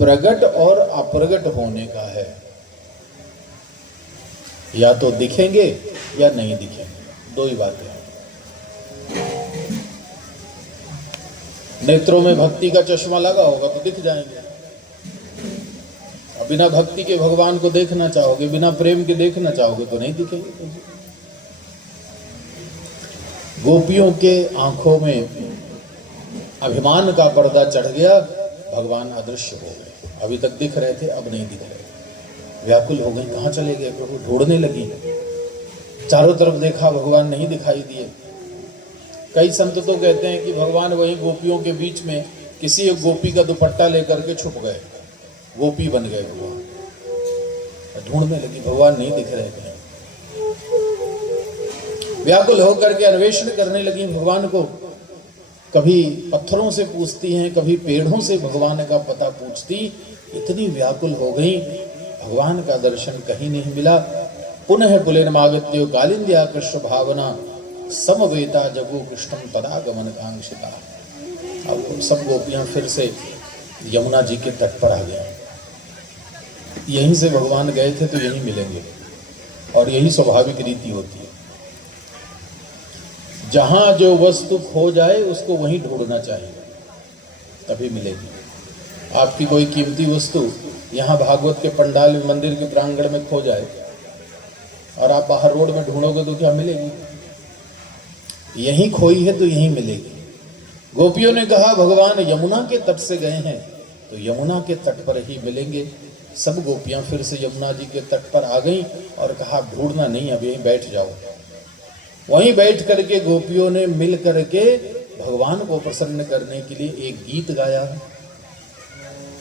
प्रगट और अप्रगट होने का है। या तो दिखेंगे या नहीं दिखेंगे, दो ही बातें हैं। नेत्रों में भक्ति का चश्मा लगा होगा तो दिख जाएंगे, और बिना भक्ति के भगवान को देखना चाहोगे, बिना प्रेम के देखना चाहोगे तो नहीं दिखेंगे। गोपियों के आंखों में अभिमान का पर्दा चढ़ गया, भगवान अदृश्य हो गए। अभी तक दिख रहे थे, अब नहीं दिख रहे, व्याकुल हो गए, कहाँ चले गए प्रभु, ढूंढने लगी। चारों तरफ देखा, भगवान नहीं दिखाई दिए। कई संत तो कहते हैं कि भगवान वही गोपियों के बीच में किसी एक गोपी का दुपट्टा लेकर के छुप गए, गोपी बन गए भगवान। ढूंढने लगी, भगवान नहीं दिख रहे कहीं। व्याकुल होकर के अन्वेषण करने लगी भगवान को। कभी पत्थरों से पूछती हैं, कभी पेड़ों से भगवान का पता पूछती। इतनी व्याकुल हो गई, भगवान का दर्शन कहीं नहीं मिला। पुनः पुलेनमागत्यो कालिंद्या कृष्ण भावना समवेता जगो कृष्णम पदागमन कांक्षिता। अब सब गोपियां फिर से यमुना जी के तट पर आ गई। यहीं से भगवान गए थे तो यहीं मिलेंगे, और यही स्वाभाविक रीति होती है। जहां जो वस्तु खो जाए उसको वहीं ढूंढना चाहिए, तभी मिलेगी। आपकी कोई कीमती वस्तु यहाँ भागवत के पंडाल में, मंदिर के प्रांगण में खो जाए और आप बाहर रोड में ढूंढोगे तो क्या मिलेगी? यहीं खोई है तो यहीं मिलेगी। गोपियों ने कहा भगवान यमुना के तट से गए हैं तो यमुना के तट पर ही मिलेंगे। सब गोपियां फिर से यमुना जी के तट पर आ गईं और कहा ढूंढना नहीं, अब यहीं बैठ जाओ। वहीं बैठ करके गोपियों ने मिल करके भगवान को प्रसन्न करने के लिए एक गीत गाया,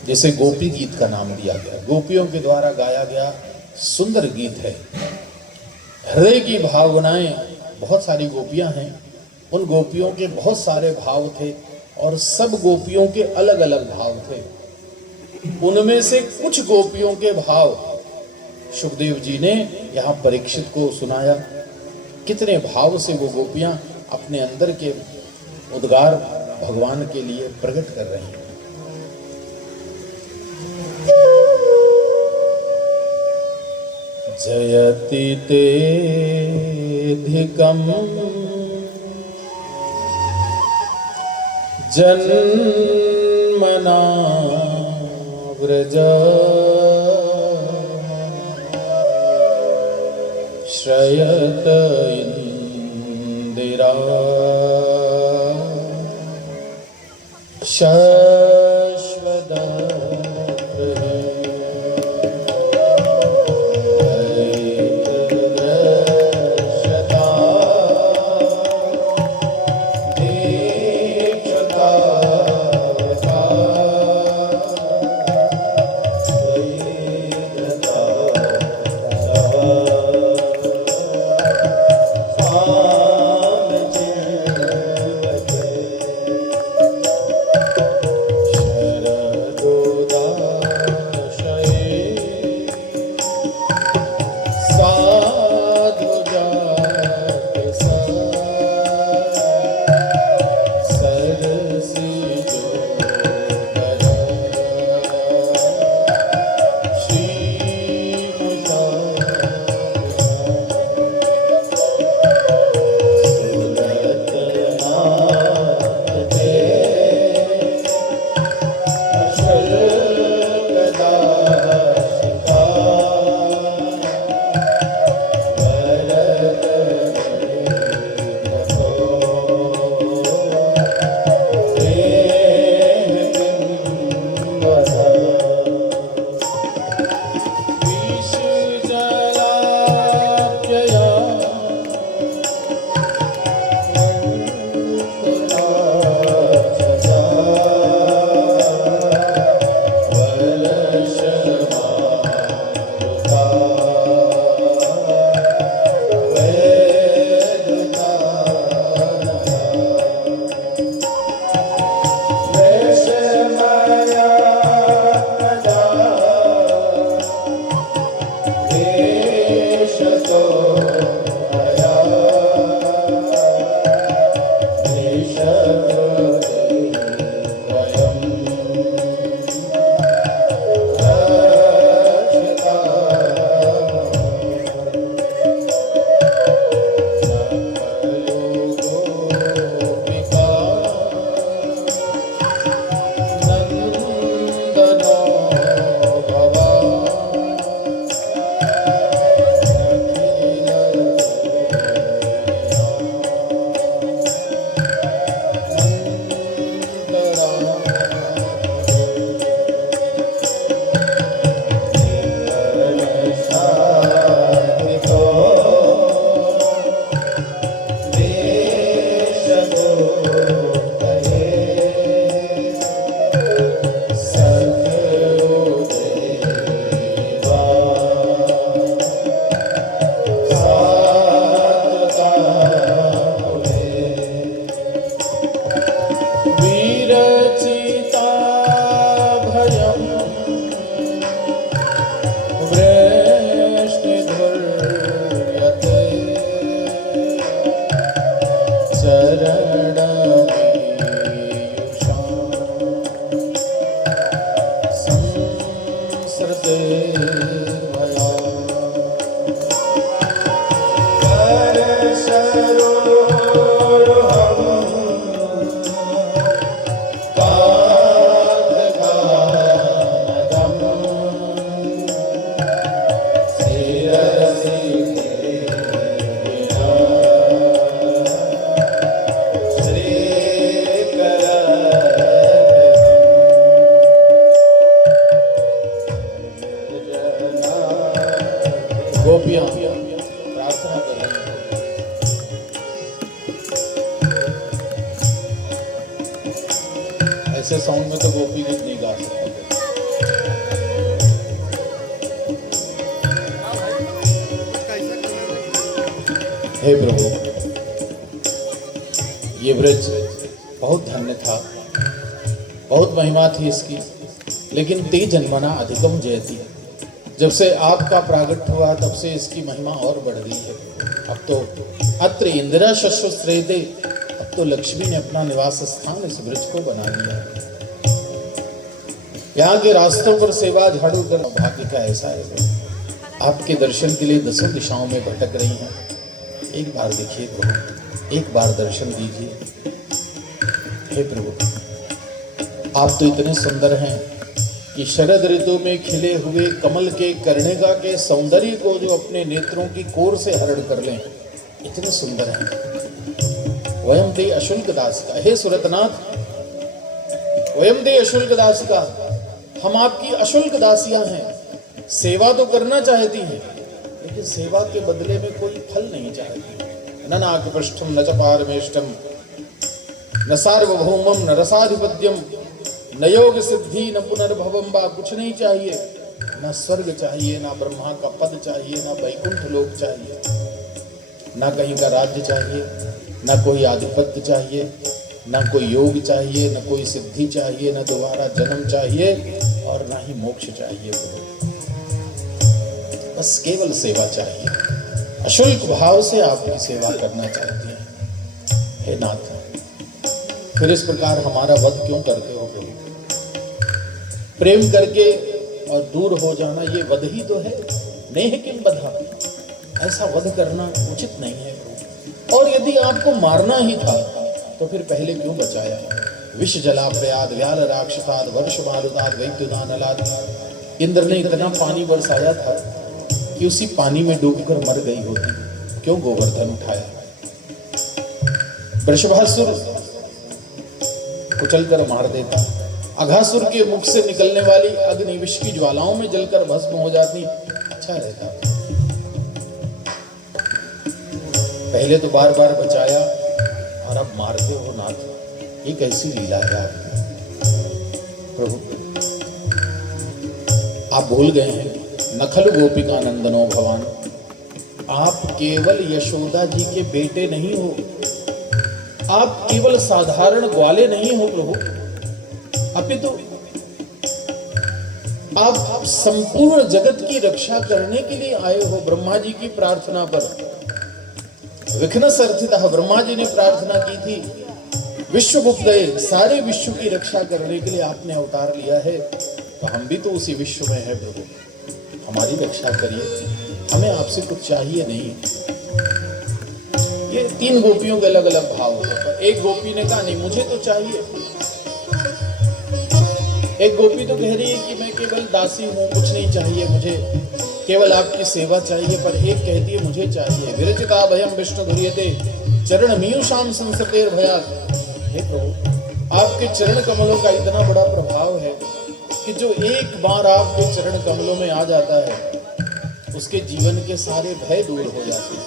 जिसे गोपी गीत का नाम दिया गया। गोपियों के द्वारा गाया गया सुंदर गीत है। हृदय की भावनाएं, बहुत सारी गोपियां हैं, उन गोपियों के बहुत सारे भाव थे और सब गोपियों के अलग अलग भाव थे। उनमें से कुछ गोपियों के भाव सुखदेव जी ने यहाँ परीक्षित को सुनाया। कितने भाव से वो गोपियां अपने अंदर के उद्गार भगवान के लिए प्रकट कर रही हैं। जयति तेऽधिकं जन्मना व्रज श्रयत इंदिरा शाश्वत गोपियां प्रार्थना कर रही हैं। ऐसे सॉन्ग में तो गोपी गीत नहीं गा सकते। हे प्रभु, ये ब्रज बहुत धन्य था, बहुत महिमा थी इसकी, लेकिन ते जन्मना अधिकम जयति। जब से आपका प्रागट्य हुआ तब से इसकी महिमा और बढ़ गई है। अब तो अत्र इंदिरा शश्व श्रेदे, अब तो लक्ष्मी ने अपना निवास स्थान इस ब्रज को बना लिया है। यहाँ के रास्तों पर सेवा झाड़ू कर भाग्य का ऐसा है, आपके दर्शन के लिए दसों दिशाओं में भटक रही हैं। एक बार देखिए प्रभु, एक बार दर्शन दीजिए। हे प्रभु, आप तो इतने सुंदर हैं कि शरद ऋतु में खिले हुए कमल के कर्णिका के सौंदर्य को जो अपने नेत्रों की कोर से हरण कर लें, इतने सुंदर हैं। वयम ते अशुल्क दास का, हे सुरतनाथ, वयम ते अशुल्क दास का, हम आपकी अशुल्क दासियां हैं। सेवा तो करना चाहती हैं, लेकिन सेवा के बदले में कोई फल नहीं चाहती। न नागपृष्ठम न च पारमेष्टम न सार्वभौमम न रसाधिपत्यम न योग सिद्धि न पुनर्भवम। बा कुछ नहीं चाहिए, न स्वर्ग चाहिए, ना ब्रह्मा का पद चाहिए, ना वैकुंठ लोक चाहिए, ना कहीं का राज्य चाहिए, ना कोई आधिपत्य चाहिए, ना कोई योग चाहिए, ना कोई सिद्धि चाहिए, ना दोबारा जन्म चाहिए, और ना ही मोक्ष चाहिए। बस केवल सेवा चाहिए। अशुल्क भाव से आपकी सेवा करना चाहते हैं। हे नाथ, फिर इस प्रकार हमारा वध क्यों करते हो प्रभु? प्रेम करके और दूर हो जाना ये वध ही तो है। नेह किम बधा, ऐसा वध करना उचित नहीं है प्रभु। और यदि आपको मारना ही था तो फिर पहले क्यों बचाया? विष जला प्रयाद व्याल राक्षसाद वर्ष मारुदाद वैद्युदानलाद। इंद्र ने इतना पानी बरसाया था कि उसी पानी में डूबकर मर गई होती, क्यों गोवर्धन उठाया? वृषभासुर कुचल कर मार देता, अघासुर के मुख से निकलने वाली अग्नि विष की ज्वालाओं में जलकर भस्म हो जाती, अच्छा रहता। पहले तो बार बार बचाया और अब मारते हो नाथ, ये कैसी लीला है आपकी? प्रभु, आप भूल गए हैं, नखल गोपिका नंदनो भवान, आप केवल यशोदा जी के बेटे नहीं हो, आप केवल साधारण ग्वाले नहीं हो प्रभु, अपितु आप संपूर्ण जगत की रक्षा करने के लिए आए हो। ब्रह्मा जी की प्रार्थना पर विघ्न सर्थितः ब्रह्मा जी ने प्रार्थना की थी, विश्व गुप्तये, सारे विश्व की रक्षा करने के लिए आपने अवतार लिया है, तो हम भी तो उसी विश्व में है प्रभु, हमारी रक्षा करिए, हमें आपसे कुछ चाहिए नहीं। ये तीन गोपियों के अलग अलग भाव होते। एक गोपी ने कहा नहीं मुझे तो चाहिए, एक गोपी तो कह रही है कि मैं केवल दासी हूँ, कुछ नहीं चाहिए मुझे, केवल आपकी सेवा चाहिए। पर एक कहती है मुझे चाहिए। विरचिता भयम विष्णु धुर्यते चरण मीयुषाम संसतेर भयात्। हे प्रभु, आपके चरण कमलों का इतना बड़ा प्रभाव है कि जो एक बार आपके चरण कमलों में आ जाता है उसके जीवन के सारे भय दूर हो जाते हैं।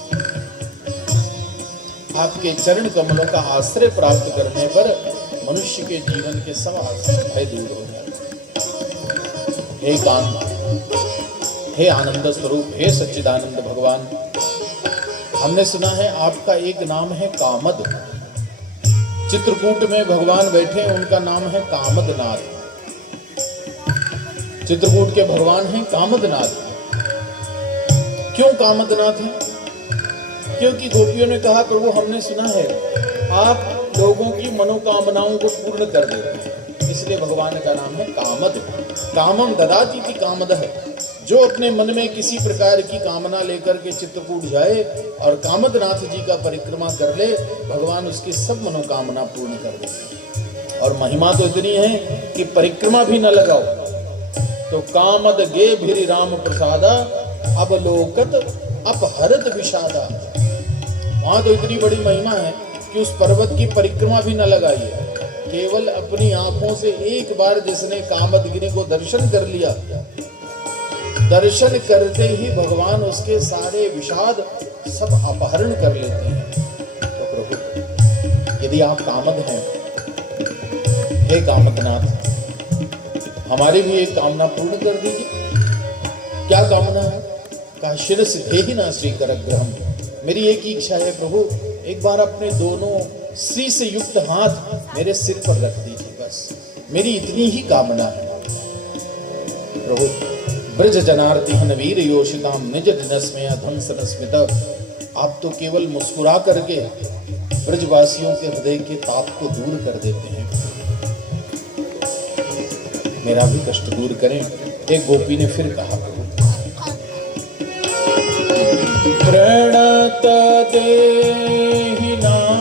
आपके चरण कमलों का आश्रय प्राप्त करने पर मनुष्य के जीवन के सब भय दूर हो जाते हैं। हे कांत, हे आनंद स्वरूप, हे सच्चिदानंद भगवान, हमने सुना है आपका एक नाम है कामद। चित्रकूट में भगवान बैठे, उनका नाम है कामदनाथ। चित्रकूट के भगवान हैं कामदनाथ। क्यों कामदनाथ है? क्योंकि गोपियों ने कहा प्रभु हमने सुना है आप लोगों की मनोकामनाओं को पूर्ण कर देते हैं, इसलिए भगवान का नाम है कामद। कामम ददाति इति कामदः। जो अपने मन में किसी प्रकार की कामना लेकर के चित्रकूट जाए और कामदनाथ जी का परिक्रमा कर ले, भगवान उसकी सब मनोकामना पूर्ण कर देते। और महिमा तो इतनी है कि परिक्रमा भी न लगाओ तो कामद गे भिरि राम प्रसादा अवलोकत अपहरत विषादा। वहां तो इतनी बड़ी महिमा है कि उस पर्वत की परिक्रमा भी न लगाइए, केवल अपनी आंखों से एक बार जिसने कामदगिरी को दर्शन कर लिया दर्शन करते ही भगवान उसके सारे विषाद सब अपहरण कर लेते हैं। तो प्रभु यदि आप कामद हैं, हे कामदनाथ, हमारी भी एक कामना पूर्ण कर दीजिए। क्या कामना है? कहा शिर सिद्धे ना श्री करग्रहम। मेरी एक ही इच्छा है प्रभु, एक बार अपने दोनों श्री से युक्त हाथ मेरे सिर पर रख दीजिए, बस मेरी इतनी ही कामना है। प्रभु ब्रज जनार्ति वीर योषिताम निज दिनस्मय ध्वंसन स्मित। आप तो केवल मुस्कुरा करके ब्रजवासियों के हृदय के ताप को दूर कर देते हैं। मेरा भी कष्ट दूर करें। एक गोपी ने फिर कहा, प्रणत देहि नाम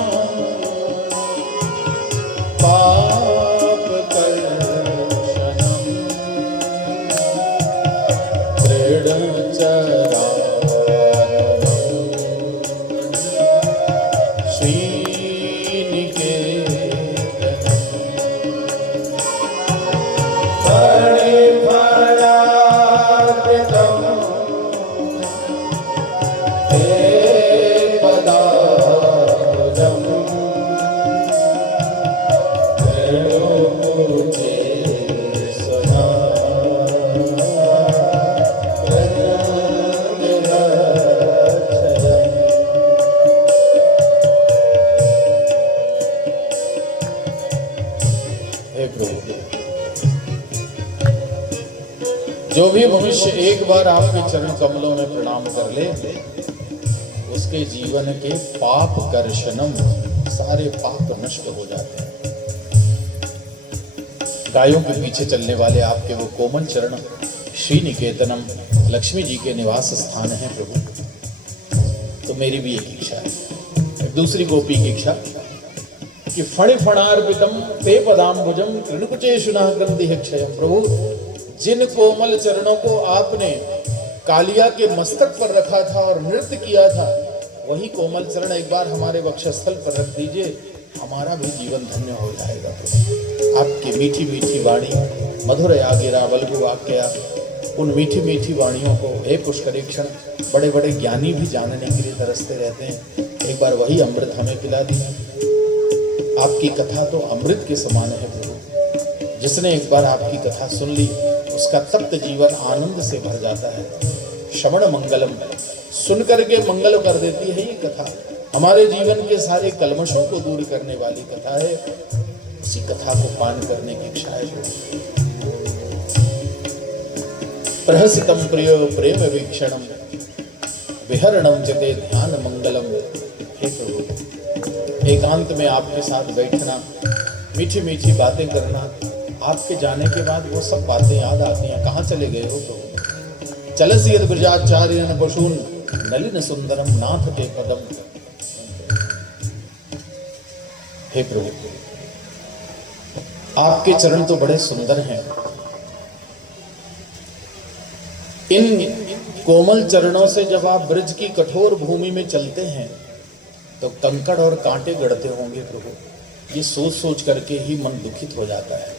पाप कर्षणम दृढ़ चरानम जो भी मनुष्य एक बार आपके चरण कमलों में प्रणाम कर ले, उसके जीवन के पाप कर्षणम, सारे पाप नष्ट हो जाते हैं। गायों के पीछे चलने वाले आपके वो कोमल चरण श्री निकेतनम लक्ष्मी जी के निवास स्थान है प्रभु। तो मेरी भी एक इच्छा है, दूसरी गोपी की इच्छा कि फण फणार्पितम ते पदाम्बुजम कृणकुचेषु न ग्रंथि क्षयम। प्रभु जिन कोमल चरणों को आपने कालिया के मस्तक पर रखा था और नृत्य किया था, वही कोमल चरण एक बार हमारे वक्षस्थल पर रख दीजिए, हमारा भी जीवन धन्य हो जाएगा। आपकी मीठी मीठी वाणी, मधुर आगिरा बल्गु वाक्या, उन मीठी मीठी वाणियों को हे पुष्करेक्षण बड़े बड़े ज्ञानी भी जानने के लिए तरसते रहते हैं। एक बार वही अमृत हमें पिला दीजिए। आपकी कथा तो अमृत के समान है प्रभु। जिसने एक बार आपकी कथा सुन ली, उसका तप्त जीवन आनंद से भर जाता है। श्रवण मंगलम, सुन करके मंगल कर देती है ये कथा। हमारे जीवन के सारे कलमशों को दूर करने वाली कथा है। उसी कथा को पान करने की इच्छा है। प्रहसितम प्रियो प्रेम वीक्षणम विहरणम जते ध्यान मंगलम। हे प्रभु, एकांत में आपके साथ बैठना, मीठी मीठी बातें करना, आपके जाने के बाद वो सब बातें याद आती हैं। कहाँ चले गए हो प्रभु? चलसि यद ब्रजाचार्यन पशून नलिन सुंदरम नाथ के पदम। हे प्रभु, आपके चरण तो बड़े सुंदर हैं। इन कोमल चरणों से जब आप ब्रज की कठोर भूमि में चलते हैं तो कंकड़ और कांटे गड़ते होंगे प्रभु। ये सोच सोच करके ही मन दुखित हो जाता है।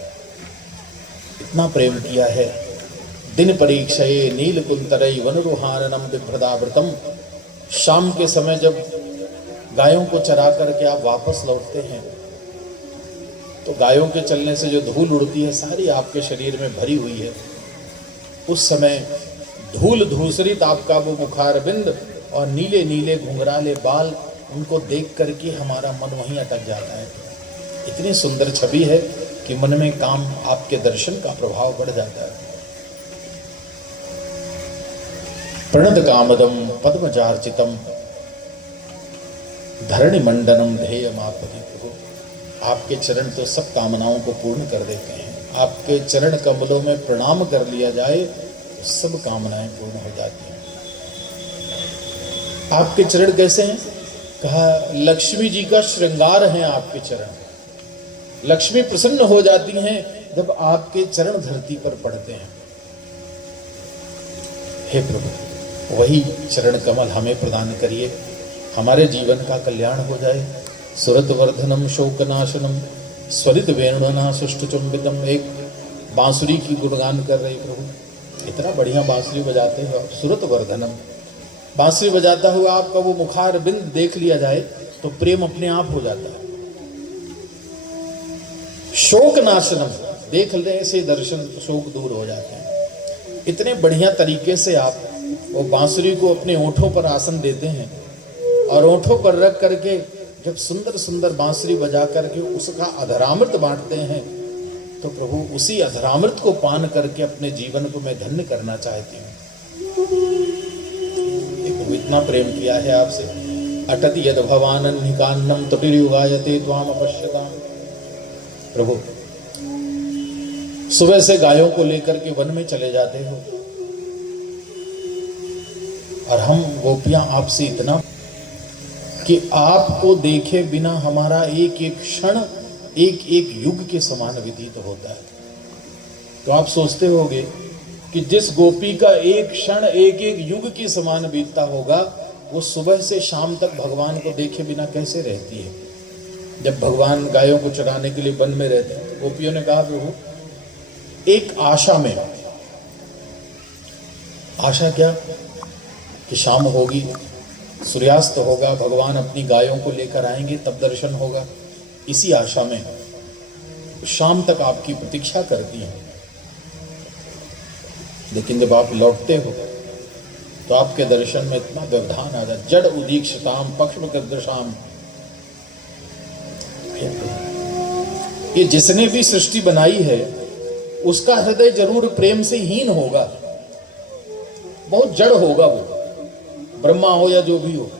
इतना प्रेम किया है। दिन परीक्षये नील कुंतरई वनरुहाननम बिभ्रदावृतम। शाम के समय जब गायों को चरा करके आप वापस लौटते हैं तो गायों के चलने से जो धूल उड़ती है सारी आपके शरीर में भरी हुई है। उस समय धूल धूसरित आपका वो मुखारबिंद और नीले नीले घुंघराले बाल, उनको देख करके हमारा मन वहीं अटक जाता है। इतनी सुंदर छवि है कि मन में काम आपके दर्शन का प्रभाव बढ़ जाता है। प्रणत कामदम पद्मजार्चितम धरणि मंडनम ध्येयमापति। प्रभु, आपके चरण तो सब कामनाओं को पूर्ण कर देते हैं। आपके चरण कमलों में प्रणाम कर लिया जाए तो सब कामनाएं पूर्ण हो जाती हैं। आपके चरण कैसे हैं? कहा लक्ष्मी जी का श्रृंगार है आपके चरण। लक्ष्मी प्रसन्न हो जाती हैं जब आपके चरण धरती पर पड़ते हैं। हे प्रभु, वही चरण कमल हमें प्रदान करिए, हमारे जीवन का कल्याण हो जाए। सुरत वर्धनम शोकनाशनम स्वरित वेणुना सुष्ट चुंबितम। एक बांसुरी की गुणगान कर रही प्रभु, इतना बढ़िया बांसुरी बजाते हो आप, सुरत वर्धनम। बांसुरी बजाता हुआ आपका वो मुखार बिंद देख लिया जाए तो प्रेम अपने आप हो जाता है। शोक नाशनम, देख लेने से दर्शन शोक दूर हो जाते हैं। इतने बढ़िया तरीके से आप वो बांसुरी को अपने ओंठों पर आसन देते हैं और ओंठों पर रख करके जब सुंदर सुंदर बांसुरी बजा करके उसका अधरामृत बांटते हैं, तो प्रभु उसी अधरामृत को पान करके अपने जीवन को मैं धन्य करना चाहती हूँ। प्रभु इतना प्रेम किया है आपसे। अटति यद भवानन निकान्नम तपिर्युगायते त्वाम अपश्यताम। प्रभु सुबह से गायों को लेकर के वन में चले जाते हो और हम गोपियां आपसे इतना कि आपको देखे बिना हमारा एक एक क्षण एक एक युग के समान व्यतीत होता है। तो आप सोचते होंगे कि जिस गोपी का एक क्षण एक एक युग के समान बीतता होगा, वो सुबह से शाम तक भगवान को देखे बिना कैसे रहती है। जब भगवान गायों को चराने के लिए वन में रहते हैं तो गोपियों ने कहा प्रभु एक आशा में, आशा क्या कि शाम होगी, सूर्यास्त होगा, भगवान अपनी गायों को लेकर आएंगे, तब दर्शन होगा। इसी आशा में शाम तक आपकी प्रतीक्षा करती हैं। लेकिन जब आप लौटते हो तो आपके दर्शन में इतना व्यवधान आ जाए। जड़ उदीक्षताम पक्ष्म कृदृशाम। ये जिसने भी सृष्टि बनाई है उसका हृदय जरूर प्रेम से हीन होगा, बहुत जड़ होगा वो, ब्रह्मा हो या जो भी हो,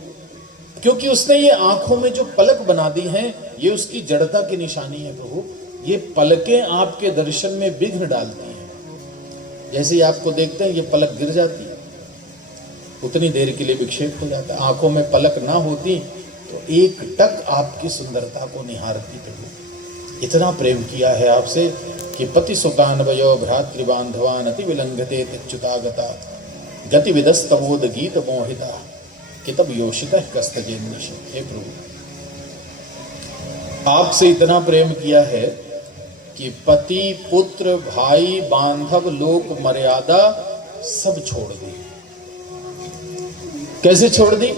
क्योंकि उसने ये आंखों में जो पलक बना दी हैं ये उसकी जड़ता की निशानी है। प्रभु ये पलकें आपके दर्शन में विघ्न डालती हैं। जैसे ही आपको देखते हैं ये पलक गिर जाती है, उतनी देर के लिए विक्षेप हो जाता है। आंखों में पलक ना होती तो एक टक आपकी सुंदरता को निहारती। प्रभु इतना प्रेम किया है आपसे कि पति सुतान्वयो भ्रातृबांधवान अति विलंघते तिच्युतागता गति विदस्तवोद गीत मोहिता कितब योषिता कस्तजेन्निश। हे प्रभु आपसे इतना प्रेम किया है कि पति पुत्र भाई बांधव लोक मर्यादा सब छोड़ दी। कैसे छोड़ दी?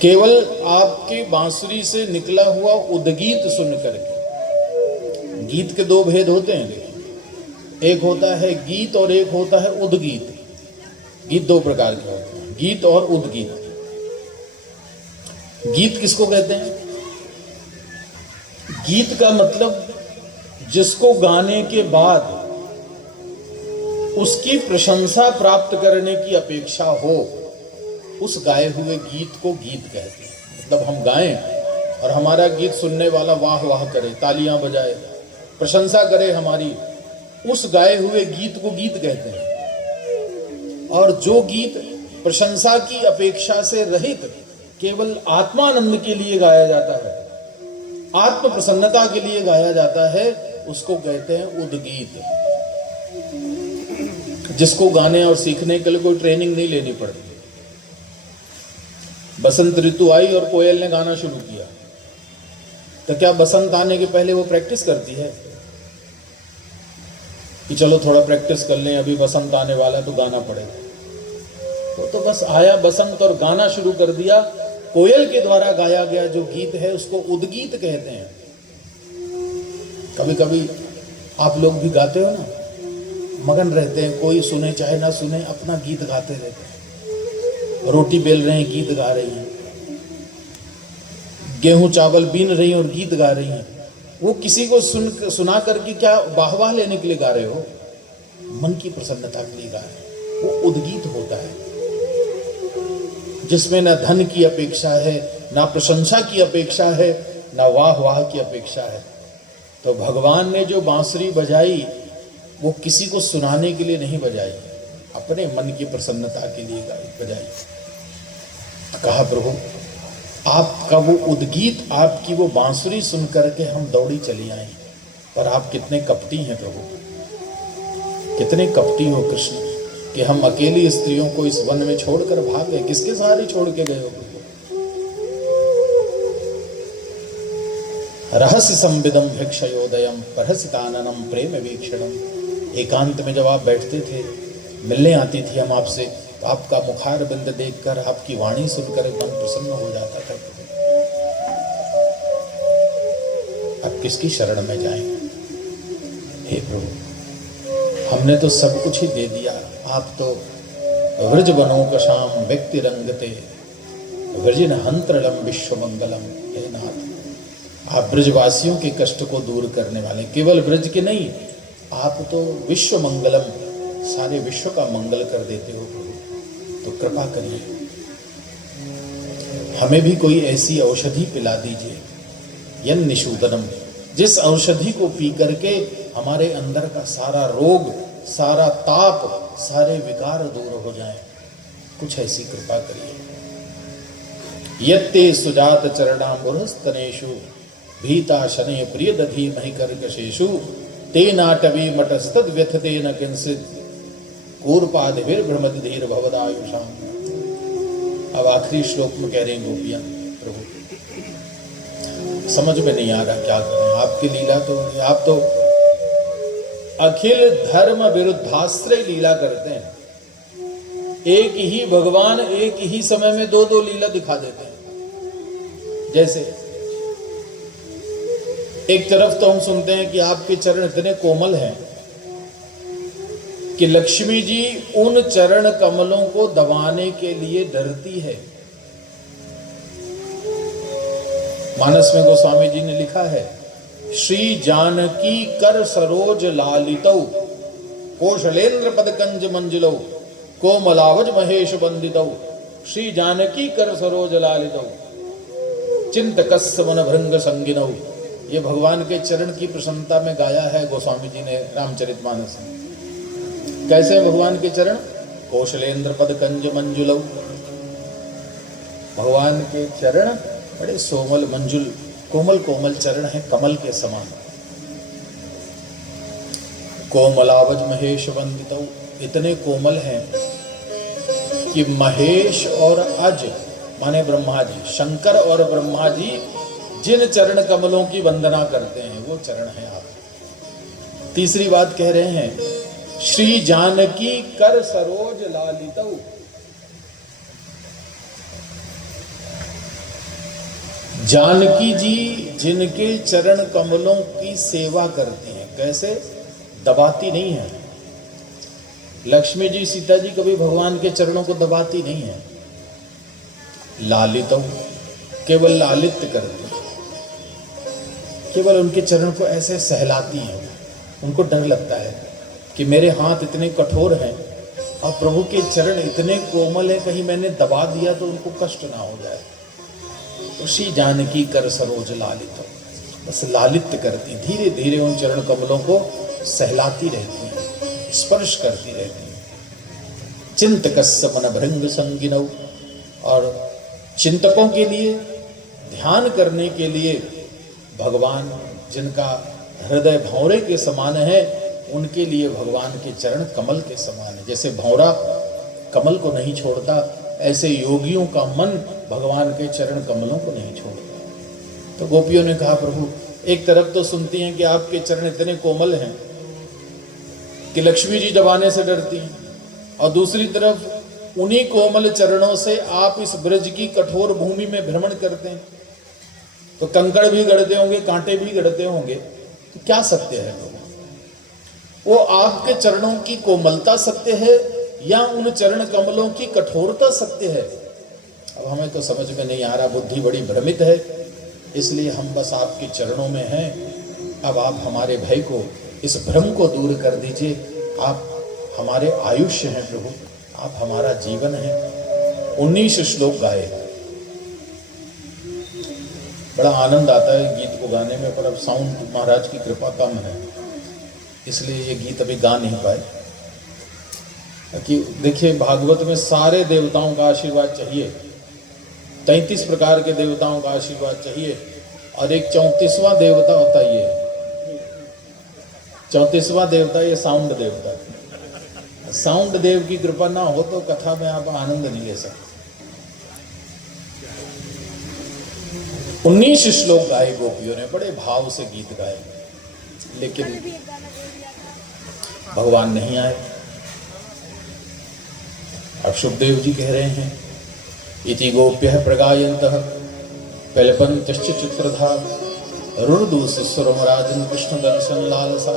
केवल आपके बांसुरी से निकला हुआ उद्गीत सुन करके। गीत के दो भेद होते हैं, देखिए, एक होता है गीत और एक होता है उद्गीत। गीत दो प्रकार के होते हैं, गीत और उद्गीत। गीत किसको कहते हैं? गीत का मतलब जिसको गाने के बाद उसकी प्रशंसा प्राप्त करने की अपेक्षा हो, उस गाए हुए गीत को गीत कहते हैं। मतलब हम गाएं और हमारा गीत सुनने वाला वाह वाह करे, तालियां बजाए, प्रशंसा करे हमारी, उस गाए हुए गीत को गीत कहते हैं। और जो गीत प्रशंसा की अपेक्षा से रहित केवल आत्मानंद के लिए गाया जाता है, आत्म प्रसन्नता के लिए गाया जाता है, उसको कहते हैं उद्गीत। जिसको गाने और सीखने के लिए कोई ट्रेनिंग नहीं लेनी पड़ती। बसंत ऋतु आई और कोयल ने गाना शुरू किया, तो क्या बसंत आने के पहले वो प्रैक्टिस करती है कि चलो थोड़ा प्रैक्टिस कर लें, अभी बसंत आने वाला तो गाना पड़ेगा? वो तो बस आया बसंत और गाना शुरू कर दिया। कोयल के द्वारा गाया गया जो गीत है उसको उद्गीत कहते हैं। कभी कभी आप लोग भी गाते हो ना, मगन रहते हैं, कोई सुने चाहे ना सुने, अपना गीत गाते रहते हैं। रोटी बेल रहे हैं, गीत गा रही हैं, गेहूं चावल बीन रही हैं और गीत गा रही हैं। वो किसी को सुना करके क्या वाहवाह लेने के लिए गा रहे हो? मन की प्रसन्नता के लिए गा रहे हैं। वो उद्गीत होता है जिसमें ना धन की अपेक्षा है, ना प्रशंसा की अपेक्षा है, ना वाह वाह की अपेक्षा है। तो भगवान ने जो बांसुरी बजाई वो किसी को सुनाने के लिए नहीं बजाई, अपने मन की प्रसन्नता के लिए बजाई। कहा प्रभु आपका वो उद्गीत, आपकी वो बांसुरी सुन करके हम दौड़ी चली आई। पर आप कितने कपटी हैं प्रभु, कितने कपटी हो कृष्ण कि हम अकेली स्त्रियों को इस वन में छोड़कर भाग गए। किसके सहारे छोड़ के गए हो प्रभु? रहस्य संविदम भिक्षयोदयम परहसिताननम प्रेम वीक्षणम। एकांत में जब आप बैठते थे, मिलने आती थी हम आपसे, तो आपका मुखार बिंद देखकर, आपकी वाणी सुनकर मन प्रसन्न हो जाता था। अब किसकी शरण में जाएं? हे प्रभु, हमने तो सब कुछ ही दे दिया, आप तो व्रज बनो कशाम व्यक्ति रंगते व्रजिन हंत्रलम विश्व मंगलम। हे नाथ, आप ब्रजवासियों के कष्ट को दूर करने वाले, केवल ब्रज के नहीं, आप तो विश्व मंगलम, सारे विश्व का मंगल कर देते हो प्रभु। तो कृपा करिए, हमें भी कोई ऐसी औषधि पिला दीजिए, यन निषूदनम, जिस औषधि को पी करके हमारे अंदर का सारा रोग, सारा ताप, सारे विकार दूर हो जाएं। कुछ ऐसी कृपा करिए। यत्ते सुजात चरणाम्बुरस्तनेषु भीता शनय प्रिय दधी महि कर्कशेषु तेनाटवी मटस्तद व्यथतेन किंचित् कूर्पादिभिर भ्रमति धीर भवदायुषाम। अब आखिरी श्लोक में कह रहे हैं गोपियां, प्रभु समझ में नहीं आ रहा क्या करें, आपकी लीला तो, आप तो अखिल धर्म विरुद्धाश्रय लीला करते हैं। एक ही भगवान एक ही समय में दो दो लीला दिखा देते हैं। जैसे एक तरफ तो हम सुनते हैं कि आपके चरण इतने कोमल हैं कि लक्ष्मी जी उन चरण कमलों को दबाने के लिए डरती है। मानस में गोस्वामी जी ने लिखा है, श्री जानकी कर सरोज लालितौ कौशलेन्द्र पदकंज मंजिलौ कोमलावज महेश बंदितौ। श्री जानकी कर सरोज लालितौ चिंतकस्य मन भृंग संगिनौ। ये भगवान के चरण की प्रसन्नता में गाया है गोस्वामी जी ने रामचरितमानस में। कैसे भगवान के चरण? कौशलेन्द्र पदकंज मंजुलौ। भगवान के चरण बड़े सोमल मंजुल कोमल कोमल चरण है, कमल के समान। कोमलावज महेश वंदितौ, इतने कोमल हैं कि महेश और अज माने ब्रह्मा जी, शंकर और ब्रह्मा जी जिन चरण कमलों की वंदना करते हैं वो चरण है आप। तीसरी बात कह रहे हैं, श्री जानकी कर सरोज लालितौ। जानकी जी जिनके चरण कमलों की सेवा करती हैं, कैसे? दबाती नहीं है। लक्ष्मी जी, सीता जी कभी भगवान के चरणों को दबाती नहीं है। लालितौ, केवल लालित करती, केवल उनके चरण को ऐसे सहलाती हैं। उनको डर लगता है कि मेरे हाथ इतने कठोर हैं और प्रभु के चरण इतने कोमल हैं, कहीं मैंने दबा दिया तो उनको कष्ट ना हो जाए। तो श्री जानकी कर सरोज लालित, बस लालित करती, धीरे धीरे उन चरण कमलों को सहलाती रहती हैं, स्पर्श करती रहती हैं। चिंतकस्य मन भृंग संगिनौ, और चिंतकों के लिए, ध्यान करने के लिए भगवान जिनका हृदय भंवरे के समान है, उनके लिए भगवान के चरण कमल के समान है। जैसे भंवरा कमल को नहीं छोड़ता, ऐसे योगियों का मन भगवान के चरण कमलों को नहीं छोड़ता। तो गोपियों ने कहा, प्रभु एक तरफ तो सुनती हैं कि आपके चरण इतने कोमल हैं कि लक्ष्मी जी दबाने से डरती हैं, और दूसरी तरफ उन्हीं कोमल चरणों से आप इस ब्रज की कठोर भूमि में भ्रमण करते हैं, तो कंकड़ भी गड़ते होंगे, कांटे भी गड़ते होंगे, तो क्या सत्य है प्रभु? वो आपके चरणों की कोमलता सत्य है या उन चरण कमलों की कठोरता सत्य है? अब हमें तो समझ में नहीं आ रहा, बुद्धि बड़ी भ्रमित है, इसलिए हम बस आपके चरणों में हैं। अब आप हमारे भय को, इस भ्रम को दूर कर दीजिए। आप हमारे आयुष्य हैं प्रभु, आप हमारा जीवन है। 19 श्लोक गाए, बड़ा आनंद आता है गीत को गाने में, पर अब साउंड महाराज की कृपा कम है, इसलिए ये गीत अभी गा नहीं पाए। कि देखिए, भागवत में सारे देवताओं का आशीर्वाद चाहिए, 33 प्रकार के देवताओं का आशीर्वाद चाहिए, और एक 34वां देवता होता है, ये 34वां देवता ये साउंड देवता। साउंड देव की कृपा ना हो तो कथा में आप आनंद नहीं ले सकते। 19 श्लोक गाए गोपियों ने, बड़े भाव से गीत गाए, लेकिन भगवान नहीं आए। अब सुखदेव जी कह रहे हैं इति गोप्यः प्रगायन्तः कल्पन्तश्च चित्रधा रुरुदु सुस्वरम राजन् कृष्ण दर्शन लालसा।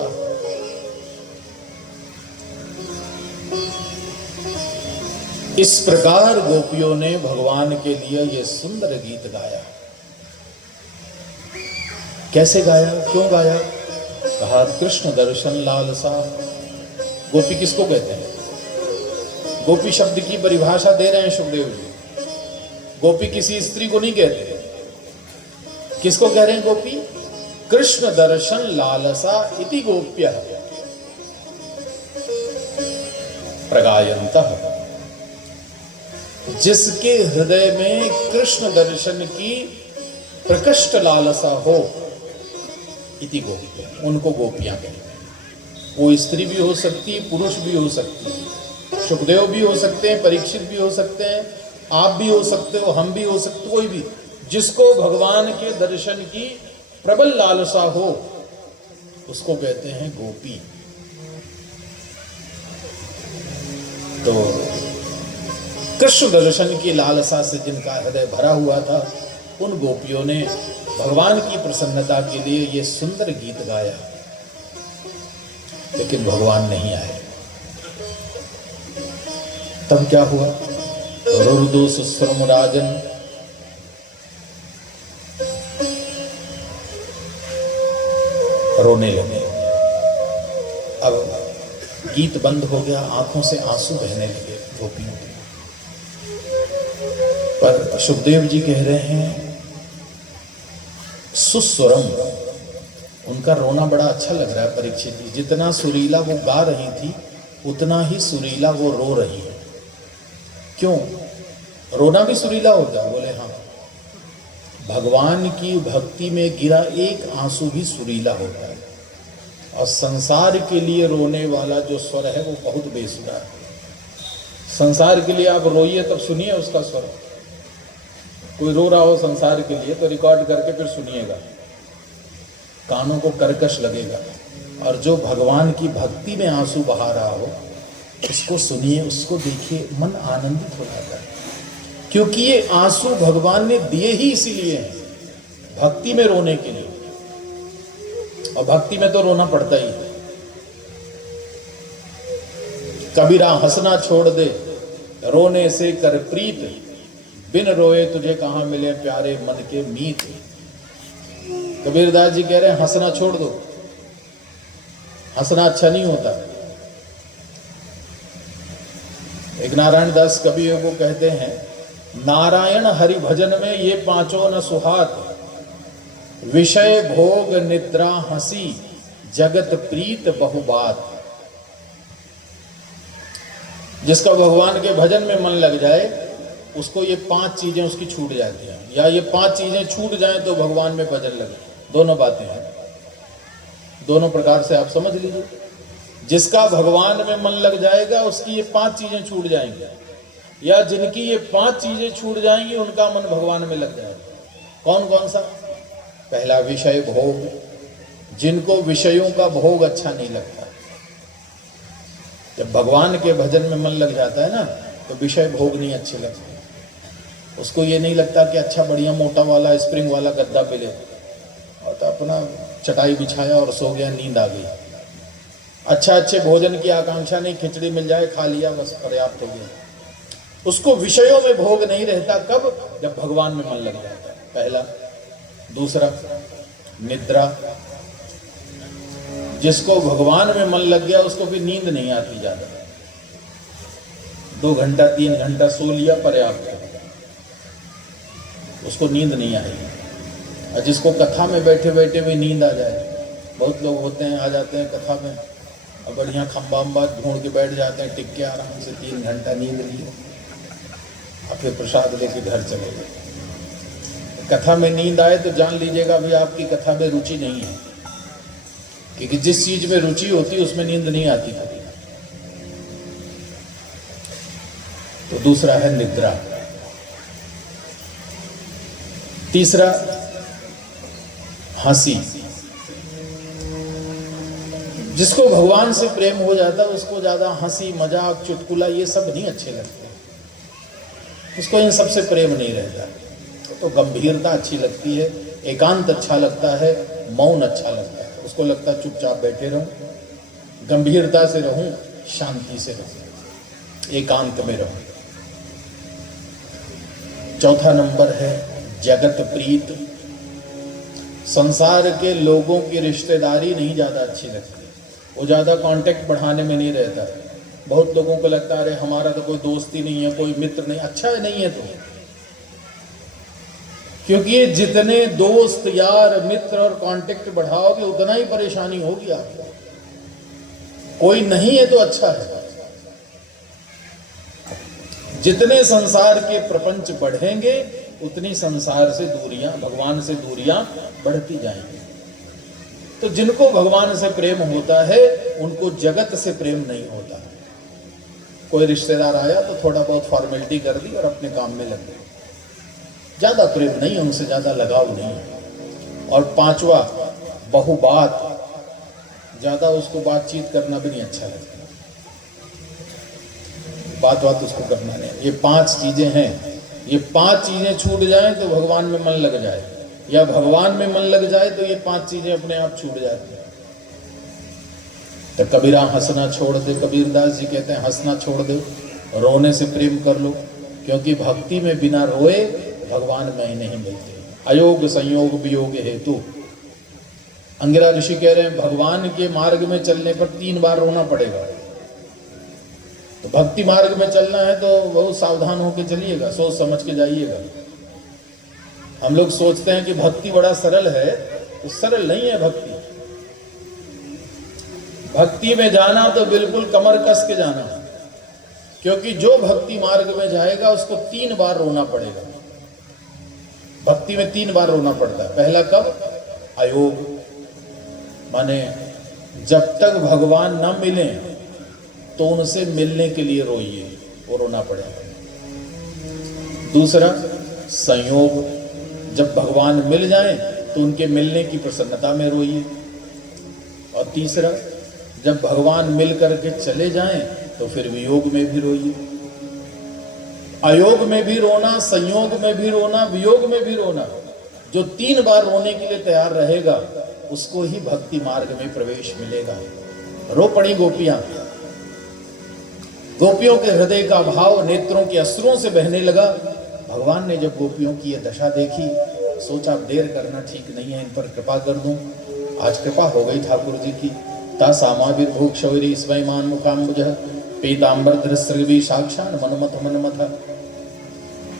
इस प्रकार गोपियों ने भगवान के लिए यह सुंदर गीत गाया। कैसे गाया, क्यों गाया? कहा कृष्ण दर्शन लालसा। गोपी किसको कहते हैं? गोपी शब्द की परिभाषा दे रहे हैं सुखदेव जी। गोपी किसी स्त्री को नहीं कहते। किसको कह रहे हैं गोपी? कृष्ण दर्शन लालसा इति गोप्यः प्रगायन्तः। जिसके हृदय में कृष्ण दर्शन की प्रकृष्ट लालसा हो, इति गोप्य, उनको गोपियां कहते हैं। वो स्त्री भी हो सकती है, पुरुष भी हो सकती है, सुखदेव भी हो सकते हैं, परीक्षित भी हो सकते हैं, आप भी हो सकते हो, हम भी हो सकते, कोई भी जिसको भगवान के दर्शन की प्रबल लालसा हो उसको कहते हैं गोपी। तो कृष्ण दर्शन की लालसा से जिनका हृदय भरा हुआ था, उन गोपियों ने भगवान की प्रसन्नता के लिए ये सुंदर गीत गाया। लेकिन भगवान नहीं आए। तब क्या हुआ? रुरुदु सुस्वरम राजन्, रोने लगे। अब गीत बंद हो गया, आंखों से आंसू बहने लगे गोपियों के। पर सुखदेव जी कह रहे हैं सुस्वरम, उनका रोना बड़ा अच्छा लग रहा है परीक्षित जी। जितना सुरीला वो गा रही थी उतना ही सुरीला वो रो रही है। क्यों? रोना भी सुरीला होता है? बोले हाँ, भगवान की भक्ति में गिरा एक आंसू भी सुरीला होता है। और संसार के लिए रोने वाला जो स्वर है वो बहुत बेसुरा है। संसार के लिए आप रोइए तब सुनिए उसका स्वर। कोई रो रहा हो संसार के लिए तो रिकॉर्ड करके फिर सुनिएगा, कानों को कर्कश लगेगा। और जो भगवान की भक्ति में आंसू बहा रहा हो उसको सुनिए, उसको देखिए, मन आनंदित हो जाता है। क्योंकि ये आंसू भगवान ने दिए ही इसीलिए हैं, भक्ति में रोने के लिए। और भक्ति में तो रोना पड़ता ही है। कबीरा हंसना छोड़ दे, रोने से कर प्रीत, बिन रोए तुझे कहां मिले प्यारे मन के मीत। कबीरदास जी कह रहे हैं हंसना छोड़ दो, हंसना अच्छा नहीं होता। एक नारायण दास कवि को कहते हैं, नारायण हरि भजन में ये पांचों न सुहात, विषय भोग निद्रा हंसी जगत प्रीत बहुबात। जिसका भगवान के भजन में मन लग जाए उसको ये पांच चीजें उसकी छूट जाती हैं, या ये पांच चीजें छूट जाएं तो भगवान में भजन लगे। दोनों बातें हैं, दोनों प्रकार से आप समझ लीजिए। जिसका भगवान में मन लग जाएगा उसकी ये पांच चीजें छूट जाएंगी, या जिनकी ये पांच चीजें छूट जाएंगी उनका मन भगवान में लग जाएगा। कौन कौन सा? पहला विषय भोग, जिनको विषयों का भोग अच्छा नहीं लगता। जब भगवान के भजन में मन लग जाता है ना तो विषय भोग नहीं अच्छे लगते। उसको ये नहीं लगता कि अच्छा बढ़िया मोटा वाला स्प्रिंग वाला गद्दा पे ले और तो अपना चटाई बिछाया और सो गया, नींद आ गई। अच्छा अच्छे भोजन की आकांक्षा नहीं, खिचड़ी मिल जाए खा लिया बस पर्याप्त हो गया। उसको विषयों में भोग नहीं रहता। कब? जब भगवान में मन लग जाता है, पहला। दूसरा निद्रा, जिसको भगवान में मन लग गया उसको भी नींद नहीं आती ज्यादा। 2 घंटा 3 घंटा सो लिया पर्याप्त है, उसको नींद नहीं आएगी। और जिसको कथा में बैठे बैठे भी नींद आ जाए, बहुत लोग होते हैं आ जाते हैं कथा में और बढ़िया खंबा अम्बा ढूंढ के बैठ जाते हैं, टिक के आराम से 3 घंटा नींद लिए और फिर प्रसाद लेके घर चले गए। कथा में नींद आए तो जान लीजिएगा अभी आपकी कथा में रुचि नहीं है, क्योंकि जिस चीज में रुचि होती है उसमें नींद नहीं आती कभी। तो दूसरा है निद्रा। तीसरा हंसी, जिसको भगवान से प्रेम हो जाता है उसको ज़्यादा हंसी मजाक चुटकुला ये सब नहीं अच्छे लगते, उसको इन सबसे प्रेम नहीं रहता। तो गंभीरता अच्छी लगती है, एकांत अच्छा लगता है, मौन अच्छा लगता है। उसको लगता है चुपचाप बैठे रहूं, गंभीरता से रहूं, शांति से रहूं, एकांत में रहूं। चौथा नंबर है जगत प्रीत। संसार के लोगों की रिश्तेदारी नहीं ज़्यादा अच्छी लगती, वो ज़्यादा कांटेक्ट बढ़ाने में नहीं रहता। बहुत लोगों को लगता है अरे हमारा तो कोई दोस्त ही नहीं है, कोई मित्र नहीं। अच्छा है नहीं है तो, क्योंकि ये जितने दोस्त यार मित्र और कांटेक्ट बढ़ाओगे उतना ही परेशानी होगी आपको। कोई नहीं है तो अच्छा है। जितने संसार के प्रपंच बढ़ेंगे उतनी संसार से दूरियां, भगवान से दूरियां बढ़ती जाएंगी। तो जिनको भगवान से प्रेम होता है उनको जगत से प्रेम नहीं होता। कोई रिश्तेदार आया तो थोड़ा बहुत फॉर्मेलिटी कर दी और अपने काम में लग गए, ज्यादा प्रेम नहीं है उनसे, ज्यादा लगाव नहीं है। और पांचवा बहुबात, ज्यादा उसको बातचीत करना भी नहीं अच्छा लगता, बात उसको करना नहीं। ये 5 चीजें हैं, ये 5 चीजें छूट जाएं तो भगवान में मन लग जाए, या भगवान में मन लग जाए तो ये 5 चीजें अपने आप छूट जाती हैं। तो कबीरा हंसना छोड़ दे, कबीरदास जी कहते हैं हंसना छोड़ दो, रोने से प्रेम कर लो, क्योंकि भक्ति में बिना रोए भगवान में ही नहीं मिलते। अयोग संयोग वियोग हेतु। अंगिरा ऋषि कह रहे हैं भगवान के मार्ग में चलने पर 3 बार रोना पड़ेगा। तो भक्ति मार्ग में चलना है तो बहुत सावधान होकर चलिएगा, सोच समझ के जाइएगा। हम लोग सोचते हैं कि भक्ति बड़ा सरल है, तो सरल नहीं है भक्ति। भक्ति में जाना तो बिल्कुल कमर कस के जाना, क्योंकि जो भक्ति मार्ग में जाएगा उसको 3 बार रोना पड़ेगा। भक्ति में 3 बार रोना पड़ता है। पहला कब? अयोग, माने जब तक भगवान न मिले तो उनसे मिलने के लिए रोइए, वो रोना पड़ेगा। दूसरा संयोग, जब भगवान मिल जाएं तो उनके मिलने की प्रसन्नता में रोइए। और तीसरा, जब भगवान मिल करके चले जाएं तो फिर वियोग में भी रोइए। अयोग में भी रोना, संयोग में भी रोना, वियोग में भी रोना। जो 3 बार रोने के लिए तैयार रहेगा उसको ही भक्ति मार्ग में प्रवेश मिलेगा। रो पड़ी गोपियां, गोपियों के हृदय का भाव नेत्रों के अश्रुओं से बहने लगा। भगवान ने जब गोपियों की यह दशा देखी, सोचा देर करना ठीक नहीं है, इन पर कृपा कर दूं। आज कृपा हो गई ठाकुर जी की। ता सामाविर भूख शौरी स्वयमान मुखाम्बुज पीताम्बर धृसृवी साक्षान मनमथ मनमथ।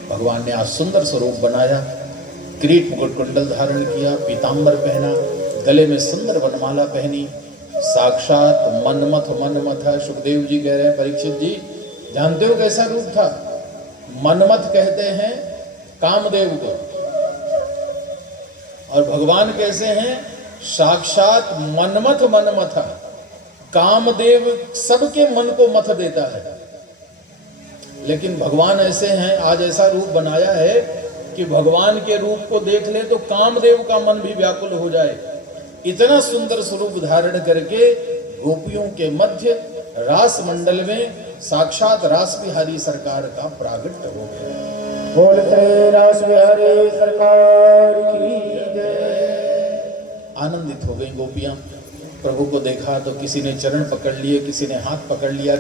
भगवान ने आज सुंदर स्वरूप बनाया, किरीट मुकुट कुंडल धारण किया, पीताम्बर पहना, गले में सुंदर वनमाला पहनी, साक्षात मनमथ मनमथ। सुखदेव जी कह रहे हैं परीक्षित जी जानते हो कैसा रूप था? मनमथ कहते हैं कामदेव को, और भगवान कैसे हैं? साक्षात मनमथ मनमथ। कामदेव सबके मन को मथ देता है, लेकिन भगवान ऐसे हैं, आज ऐसा रूप बनाया है कि भगवान के रूप को देख ले तो कामदेव का मन भी व्याकुल हो जाए। इतना सुंदर स्वरूप धारण करके गोपियों के मध्य रास मंडल में साक्षात रास बिहारी सरकार का प्रागट्य हो गया। बोलते रास बिहारी सरकार की जय। आनंदित हो गई गोपियां। प्रभु को देखा तो किसी ने चरण पकड़ लिए, किसी ने हाथ पकड़ लिया।